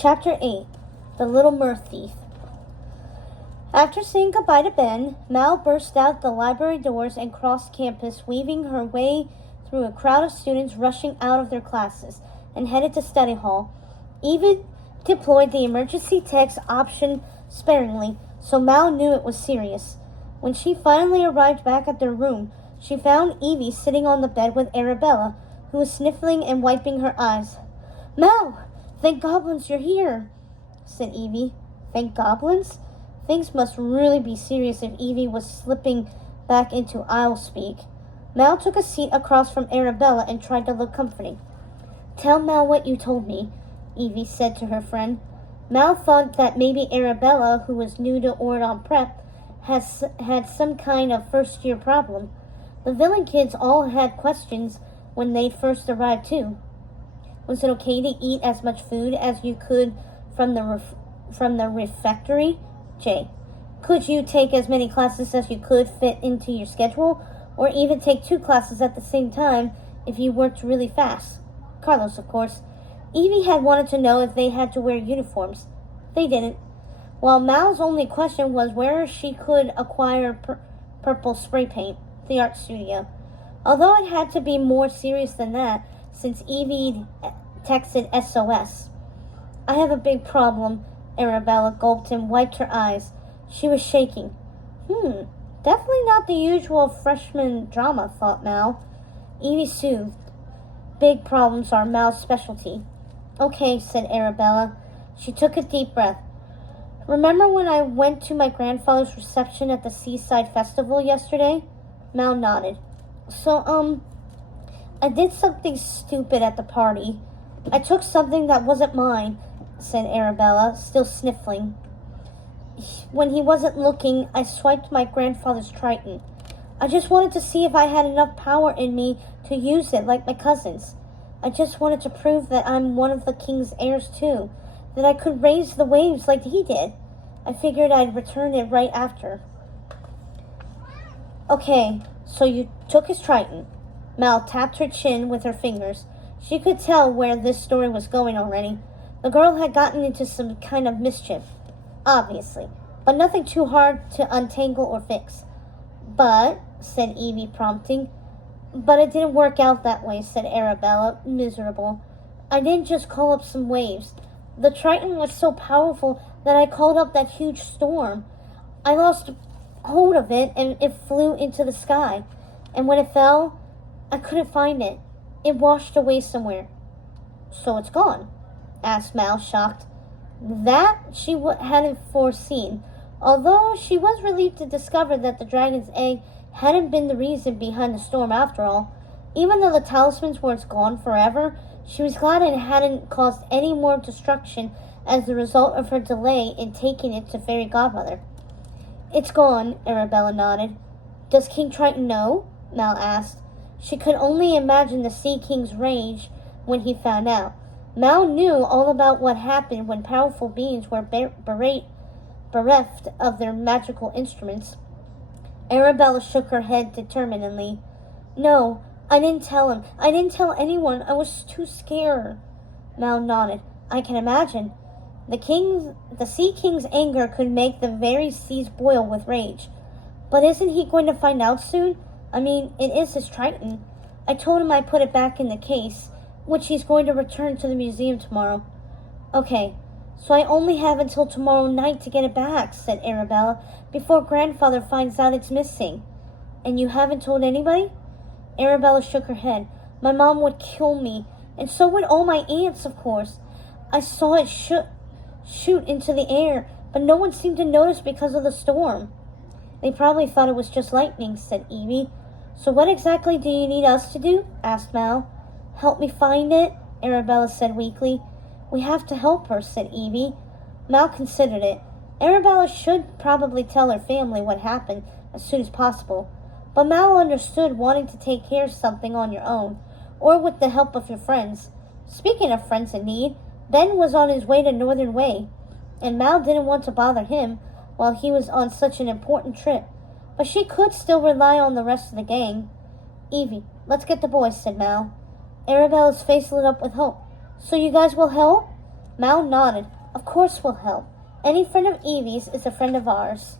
Chapter 8 The Little Mirth Thief. After saying goodbye to Ben, Mal burst out the library doors and crossed campus, weaving her way through a crowd of students rushing out of their classes, and headed to study hall. Evie deployed the emergency text option sparingly, so Mal knew it was serious. When she finally arrived back at their room, she found Evie sitting on the bed with Arabella, who was sniffling and wiping her eyes. "Mal! Thank goblins you're here," said Evie. Thank goblins? Things must really be serious if Evie was slipping back into owl speak. Mal took a seat across from Arabella and tried to look comforting. "Tell Mal what you told me," Evie said to her friend. Mal thought that maybe Arabella, who was new to Ordon Prep, had some kind of first-year problem. The villain kids all had questions when they first arrived too. Was it okay to eat as much food as you could from the refectory? Jay. Could you take as many classes as you could fit into your schedule, or even take 2 classes at the same time if you worked really fast? Carlos, of course. Evie had wanted to know if they had to wear uniforms. They didn't. While Mal's only question was where she could acquire purple spray paint, the art studio. Although it had to be more serious than that, since Evie texted SOS. "I have a big problem," Arabella gulped and wiped her eyes. She was shaking. Definitely not the usual freshman drama, thought Mal. Evie soothed. Big problems are Mal's specialty. "Okay," said Arabella. She took a deep breath. "Remember when I went to my grandfather's reception at the Seaside Festival yesterday?" Mal nodded. "So, I did something stupid at the party. I took something that wasn't mine," said Arabella, still sniffling. "When he wasn't looking, I swiped my grandfather's trident. I just wanted to see if I had enough power in me to use it like my cousins. I just wanted to prove that I'm one of the king's heirs too, that I could raise the waves like he did. I figured I'd return it right after." "Okay, so you took his trident." Mal tapped her chin with her fingers. She could tell where this story was going already. The girl had gotten into some kind of mischief, obviously, but nothing too hard to untangle or fix. "But," said Evie, prompting. "But it didn't work out that way," said Arabella, miserable. "I didn't just call up some waves. The trident was so powerful that I called up that huge storm. I lost hold of it and it flew into the sky. And when it fell, I couldn't find it. It washed away somewhere." "So it's gone?" asked Mal, shocked. That she hadn't foreseen, although she was relieved to discover that the dragon's egg hadn't been the reason behind the storm after all. Even though the talismans were gone forever, she was glad it hadn't caused any more destruction as a result of her delay in taking it to Fairy Godmother. "It's gone," Arabella nodded. "Does King Triton know?" Mal asked. She could only imagine the Sea King's rage when he found out. Mal knew all about what happened when powerful beings were bereft of their magical instruments. Arabella shook her head determinedly. "No, I didn't tell him. I didn't tell anyone. I was too scared." Mal nodded. "I can imagine. The Sea King's anger could make the very seas boil with rage. But isn't he going to find out soon? I mean, it is his trident. I told him I put it back in the case, which he's going to return to the museum tomorrow." "Okay, so I only have until tomorrow night to get it back," said Arabella, "before Grandfather finds out it's missing." "And you haven't told anybody?" Arabella shook her head. "My mom would kill me, and so would all my aunts, of course. I saw it shoot into the air, but no one seemed to notice because of the storm." "They probably thought it was just lightning," said Evie. "So what exactly do you need us to do?" asked Mal. "Help me find it," Arabella said weakly. "We have to help her," said Evie. Mal considered it. Arabella should probably tell her family what happened as soon as possible. But Mal understood wanting to take care of something on your own, or with the help of your friends. Speaking of friends in need, Ben was on his way to Northern Way, and Mal didn't want to bother him while he was on such an important trip. But she could still rely on the rest of the gang. "Evie, let's get the boys," said Mal. Arabella's face lit up with hope. "So you guys will help?" Mal nodded. Of course we'll help. Any friend of Evie's is a friend of ours.